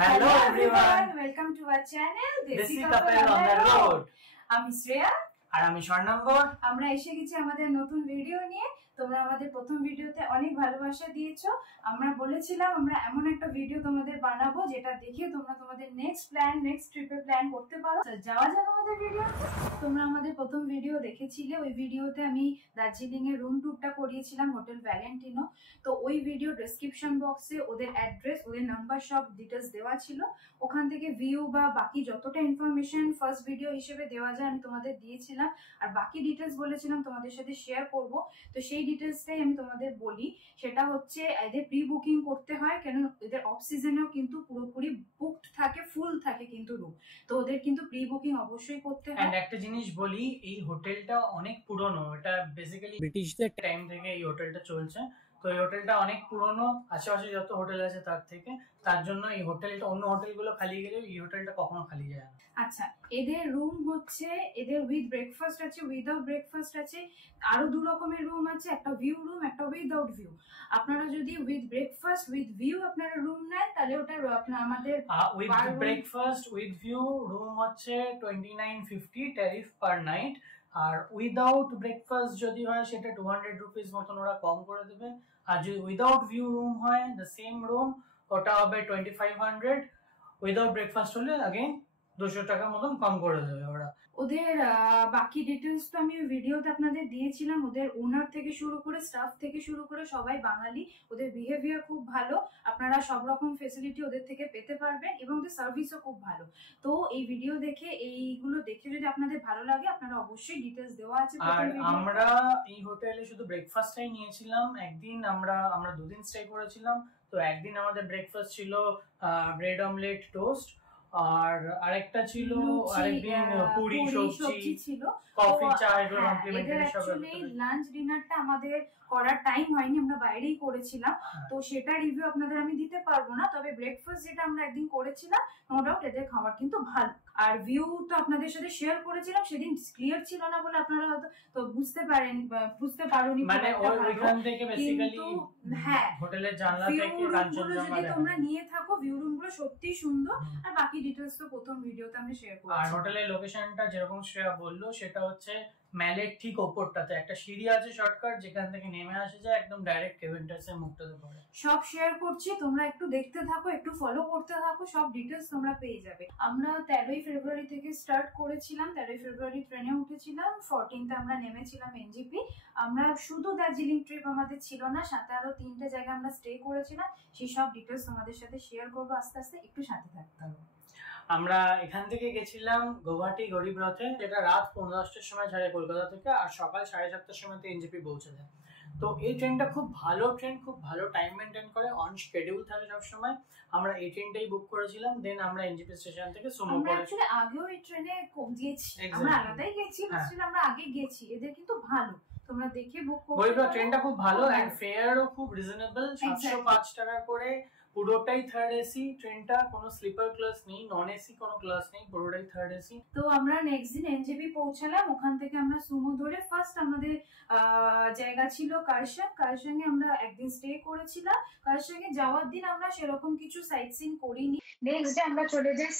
Hello everyone, welcome to our channel Desi Couple on the Road. আমি শ্রেয়া আর আমি স্বর্ণাম্বর। আমরা এসে গেছি আমাদের নতুন ভিডিও নিয়ে। তোমরা আমাদের প্রথম ভিডিওতে অনেক ভালোবাসা দিয়েছো। আমরা বলেছিলাম আমরা এমন একটা ভিডিও তোমাদের বানাবো যেটা দেখে তোমরা তোমাদের নেক্সট ট্রিপে প্ল্যান করতে পারো। যাওয়া যাক আমাদের ভিডিওতে। তোমরা আমাদের প্রথম ভিডিও দেখেছিলে, ওই ভিডিওতে আমি দার্জিলিং এর রুম ট্যুরটা করিয়েছিলাম হোটেল ভ্যালেন্টিনো। তো ওই ভিডিও ডেসক্রিপশন বক্সে ওদের অ্যাড্রেস, ওদের নাম্বার, সব ডিটেলস দেওয়া ছিল। ওখান থেকে ভিউ বা বাকি যতটা ইনফরমেশন ফার্স্ট ভিডিও হিসেবে দেওয়া যায় আমি তোমাদের দিয়েছিলাম। আর বাকি ডিটেলস বলেছিলাম তোমাদের সাথে শেয়ার করব। তো সেই ডিটেলসটাই আমি তোমাদের বলি। সেটা হচ্ছে এদের প্রি বুকিং করতে হয়, কেন এদের অফ সিজনেও কিন্তু পুরোপুরি বুকড থাকে, ফুল থাকে কিন্তু রুম। তো ওদের কিন্তু প্রি বুকিং অবশ্যই করতে হয়। এন্ড একটা জিনিস বলি, এই হোটেলটা অনেক পুরনো। এটা বেসিক্যালি ব্রিটিশদের টাইম থেকে এই হোটেলটা চলছে। তো এই হোটেলটা অনেক পুরনো, আশেপাশে যত হোটেল আছে তার থেকে। তার জন্য এই হোটেলটা, অন্য হোটেলগুলো খালি গেলে এই হোটেলটা কখনো খালি যায় না। আচ্ছা, এদের রুম হচ্ছে, এদের উইথ ব্রেকফাস্ট আছে, উইদাউট ব্রেকফাস্ট আছে। আরো দু রকমের রুম আছে, একটা ভিউ রুম, একটা উইদাউট ভিউ। আপনারা যদি উইথ ব্রেকফাস্ট উইথ ভিউ আপনারা রুম নেন তাহলে ওটা আপনার আমাদের with breakfast with view room হচ্ছে 2950 ট্যারিফ পার নাইট। আর উইদাউট ব্রেকফাস্ট যদি হয় সেটা 200 রুপিস মতন ওরা কম করে দেবে। আর যদি উইদাউট ভিউ রুম হয়, দ্য সেম রুম, ওটা হবে 2500। উইদাউট ব্রেকফাস্ট হলে अगेन 200 টাকা মতন কম করে দেবে ওরা। ওদের বাকি ডিটেলস তো আমি ভিডিওতে আপনাদের দিয়েছিলাম। ওদের ওনার থেকে শুরু করে, স্টাফ থেকে শুরু করে সবাই বাঙালি। ওদের বিহেভিয়ার খুব ভালো, আপনারা সব রকম ফেসিলিটি ওদের থেকে পেতে পারবেন এবং ওদের সার্ভিসও খুব ভালো। তো এই ভিডিও দেখে, এইগুলো দেখে যদি আপনাদের ভালো লাগে, আপনারা অবশ্যই ডিটেলস দেওয়া আছে। আর আমরা এই হোটেলে শুধু ব্রেকফাস্টটাই নিয়েছিলাম। একদিন আমরা দুদিন স্টে করেছিলাম। তো একদিন আমাদের ব্রেকফাস্ট ছিল ব্রেড অমলেট টোস্ট, আর আরেকটা ছিল আরেকদিন পুরি সবজি ছিল, কফি চা, এগুলো কমপ্লিমেন্টারি সব। অ্যাকচুয়ালি লাঞ্চ ডিনারটা আমাদের করার টাইম হয়নি, আমরা বাইরেই করেছিলাম। তো সেটা রিভিউ আপনাদের আমি দিতে পারবো না। তবে ব্রেকফাস্ট যেটা আমরা একদিন করেছিলাম, নো ডাউট এদের খাবার কিন্তু ভালো। আর ভিউ তো আপনাদের সাথে শেয়ার করেছিলাম, সেদিন ক্লিয়ার ছিল না বলে আপনারা হয়তো তো বুঝতে পারোনি। মানে ওইখান থেকে বেসিক্যালি হ্যাঁ, হোটেলের জানলা থেকে কাঞ্চনজঙ্ঘা যদি তোমরা নিয়ে থাকো, ভিউ রুম গুলো সত্যি সুন্দর। আর বাকি ডিটেইলস তো প্রথম ভিডিওতে আমি শেয়ার করব। আর হোটেলের লোকেশনটা যেরকম শ্রেয়া বললো, সেটা হচ্ছে ম্যালের ঠিক ওপরটাতে একটা সিঁড়ি আছে শর্টকাট, যেখান থেকে নেমে আসা যায় একদম ডাইরেক্ট কেভেন্টাসের মুখটাতে পড়ে। সব শেয়ার করছি, তোমরা একটু দেখতে থাকো, একটু ফলো করতে থাকো, সব ডিটেইলস তোমরা পেয়ে যাবে। আমরা 13ই ফেব্রুয়ারি থেকে স্টার্ট করেছিলাম। 13ই ফেব্রুয়ারি ট্রেনে উঠেছিলাম, 14th আমরা নেমেছিলাম এনজিপি। আমরা শুধু দার্জিলিং ট্রিপ আমাদের ছিল না, সাথে আরো 3টে জায়গা আমরা স্টে করেছিলাম। সেই সব ডিটেইলস তোমাদের সাথে শেয়ার করবো আস্তে আস্তে, একটু সাথে থাকতে হবে। আমরা এখান থেকে গেছিলাম গুয়াহাটি গরিব রথে, যেটা রাত 10:30টার সময় ছাড়ে কলকাতা থেকে, আর সকাল 7:30টার সময় এনজিপি পৌঁছে যায়। তো এই ট্রেনটা খুব ভালো ট্রেন, খুব ভালো টাইম মেনটেন করে, অন শিডিউল থাকে সব সময়। আমরা এই ট্রেনটাই বুক করেছিলাম। দেন আমরা এনজিপি স্টেশন থেকে সুমো করে, আমরা আগেও এই ট্রেনে গেছি, আমরা আলাদাই গেছি, আমরা আগে গেছি। এদের কিন্তু ভালো, তোমরা দেখে বুক করতে পারো। ট্রেনটা খুব ভালো এন্ড ফেয়ারও খুব রিজনেবল, 705 টাকা করে। পুরোটাই থার্ড এসি ট্রেনটা, কোনো স্লিপার ক্লাস নেই, নন এসি কোনো ক্লাস নেই, পুরোটাই থার্ড এসি। তো আমরা নেক্সট দিন এনজেপি পৌঁছালাম। ওখান থেকে আমরা সুমো ধরে, ফার্স্ট আমাদের জায়গা ছিল কারসাংয়ে আমরা একদিন স্টে করেছিলাম। কারসাংয়ে যাওয়ার দিন আমরা সেরকম কিছু সাইট সিন করিনি। নেক্সট ডে আমরা চলে যাই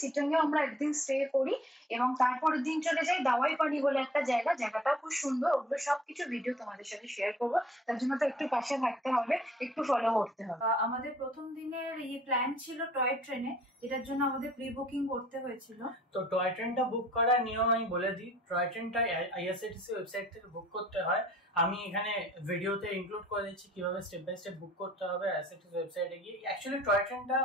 সিটাঙে আমরা একদিন স্টে করি এবং তারপরের দিন চলে যাই দাওয়াই পানি বলে একটা জায়গাটা খুব সুন্দর। ওগুলো সবকিছু ভিডিও তোমাদের সাথে শেয়ার করবো, তার জন্য তো একটু পাশে থাকতে হবে, একটু ফলো করতে হবে। আমাদের প্রথম দিনের প্ল্যান ছিল টয় ট্রেনে, যেটার জন্য আমাদের প্রি বুকিং করতে হয়েছিল। তো টয় ট্রেনটা বুক করার নিয়ম আমি বলে দিই। টয় ট্রেনটা আইআরসিটিসি ওয়েবসাইট থেকে বুক করতে হয়। আমি এখানে ভিডিওতে ইনক্লুড করে দিচ্ছি কিভাবে স্টেপ বাই স্টেপ বুক করতে হবে আইআরসিটিসি ওয়েবসাইটে গিয়ে। অ্যাকচুয়ালি টয় ট্রেনটা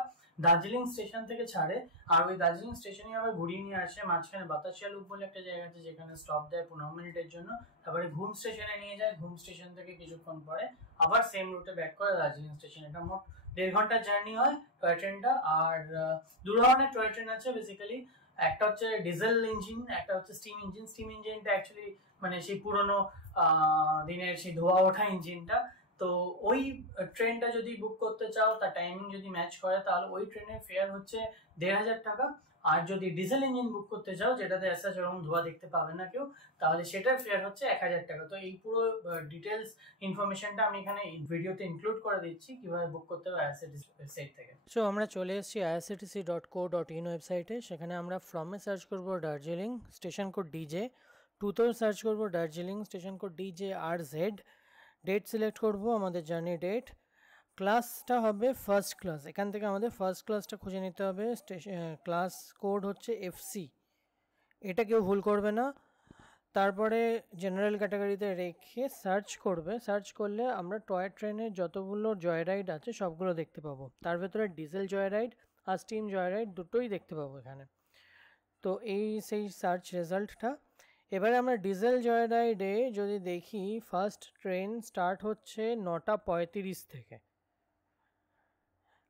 দার্জিলিং স্টেশন থেকে ছাড়ে, আর ওই দার্জিলিং স্টেশনে আবার ঘুরিয়ে নিয়ে আসে। মাঝখানে বাতাসিয়া লুপ বলে একটা জায়গা আছে, যেখানে স্টপ দেয় 15 মিনিটের জন্য। তারপরে ঘুম স্টেশনে নিয়ে যায়, ঘুম স্টেশন থেকে কিছুক্ষণ পরে আবার সেম রুটে ব্যাক করে দার্জিলিং স্টেশন। এটা মোট 1.5 ঘন্টার জার্নি হয় টয় ট্রেনটা। আর দু ধরনের টয় ট্রেন আছে বেসিক্যালি, একটা হচ্ছে ডিজেল ইঞ্জিন, একটা হচ্ছে স্টিম ইঞ্জিন। স্টিম ইঞ্জিনটা অ্যাকচুয়ালি মানে সেই পুরোনো দিনের সেই ধোয়া ওঠা ইঞ্জিনটা। তো তো ওই ট্রেনটা যদি বুক করতে চাও, তার টাইমিং যদি ম্যাচ করে, তাহলে ওই ট্রেনের ফেয়ার হচ্ছে 1500 টাকা। আর যদি ডিজেল ইঞ্জিন বুক করতে চাও, যেটাতে এসা যেরকম ধোয়া দেখতে পাবে না কেউ, তাহলে সেটার ফেয়ার হচ্ছে 1000 টাকা। তো এই পুরো ডিটেলস ইনফরমেশনটা আমি এখানে ভিডিওতে ইনক্লুড করে দিচ্ছি কিভাবে বুক করতে হবে আইআরসিটিসি ওয়েবসাইট থেকে। সো আমরা চলে এসেছি irctc.co.in ওয়েবসাইটে। সেখানে আমরা ফ্রমে সার্চ করব দার্জিলিং, স্টেশন কোড ডিজে। টুতেও সার্চ করব Darjeeling, station code DJRZ। Date select করব, আমাদের জার্নি ডেট। ক্লাসটা হবে ফার্স্ট ক্লাস, এখান থেকে আমাদের ফার্স্ট ক্লাসটা খুঁজে নিতে হবে। ক্লাস কোড হচ্ছে FC, এটা কেউ ভুল করবে না। তারপরে জেনারেল ক্যাটাগরিতে রেখে সার্চ করবে। সার্চ করলে আমরা টয় ট্রেনের যতগুলো জয় রাইড আছে সবগুলো দেখতে পাবো। তার ভেতরে ডিজেল জয় রাইড আর স্টিম জয় রাইড দুটোই দেখতে পাবো এখানে। তো এই সেই সার্চ রেজাল্টটা। এবারে আমরা ডিজেল জয় রাইডে যদি দেখি, ফার্স্ট ট্রেন স্টার্ট হচ্ছে 9:35 থেকে,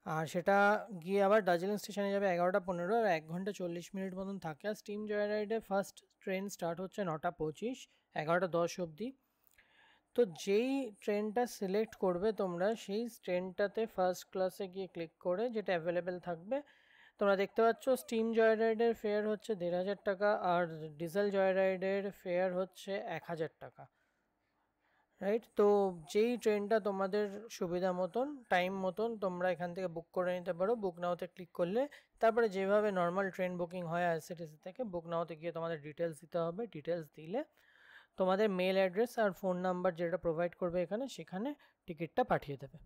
আর সেটা গিয়ে আবার দার্জিলিং স্টেশনে যাবে 11:15, আর 1 ঘন্টা 40 মিনিট মতন থাকে। আর স্টিম জয় রাইডে ফার্স্ট ট্রেন স্টার্ট হচ্ছে 9:25, 11:10 অবধি। তো যেই ট্রেনটা সিলেক্ট করবে তোমরা, সেই ট্রেনটাতে ফার্স্ট ক্লাসে গিয়ে ক্লিক করে যেটা অ্যাভেলেবেল থাকবে, তোমরা দেখতে পাচ্ছ স্টিম জয় রাইডের ফেয়ার হচ্ছে 1500 টাকা, আর ডিজেল জয় রাইডের ফেয়ার হচ্ছে 1000 টাকা, রাইট। তো যেই ট্রেনটা তোমাদের সুবিধা মতন, টাইম মতন, তোমরা এখান থেকে বুক করে নিতে পারো। বুক নাওতে ক্লিক করলে তারপরে যেভাবে নর্মাল ট্রেন বুকিং হয় আইআরসিটিসি থেকে, বুক নাওতে গিয়ে তোমাদের ডিটেলস দিতে হবে। ডিটেলস দিলে তোমাদের মেল অ্যাড্রেস আর ফোন নাম্বার যেটা প্রোভাইড করবে এখানে, সেখানে টিকিটটা পাঠিয়ে দেবে।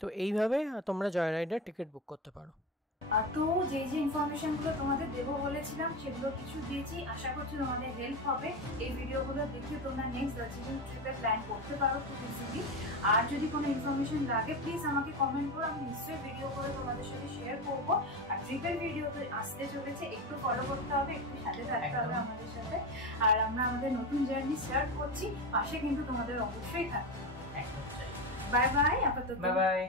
তো এইভাবে তোমরা জয় রাইডের টিকিট বুক করতে পারো। তো যে ইনফরমেশনগুলো তোমাদের দেবো বলেছিলাম সেগুলো কিছু দিয়েছি। আশা করছি তোমাদের হেল্প হবে। এই ভিডিওগুলো দেখে তোমরা নেক্সট দার্জিলিং ট্রিপে প্ল্যান করতে পারো খুব ইজিলি। আর যদি কোনো ইনফরমেশন লাগে প্লিজ আমাকে কমেন্ট করো, আমি নিশ্চয়ই ভিডিও করে তোমাদের সাথে শেয়ার করবো। আর ট্রিপের ভিডিও তো আসতে চলেছে, একটু ফলো করতে হবে, একটু সাথে থাকতে হবে আমাদের সাথে। আর আমরা আমাদের নতুন জার্নি স্টার্ট করছি, পাশে কিন্তু তোমাদের অবশ্যই থাকবে। একদম। বাই বাই, আপাতত বাই বাই।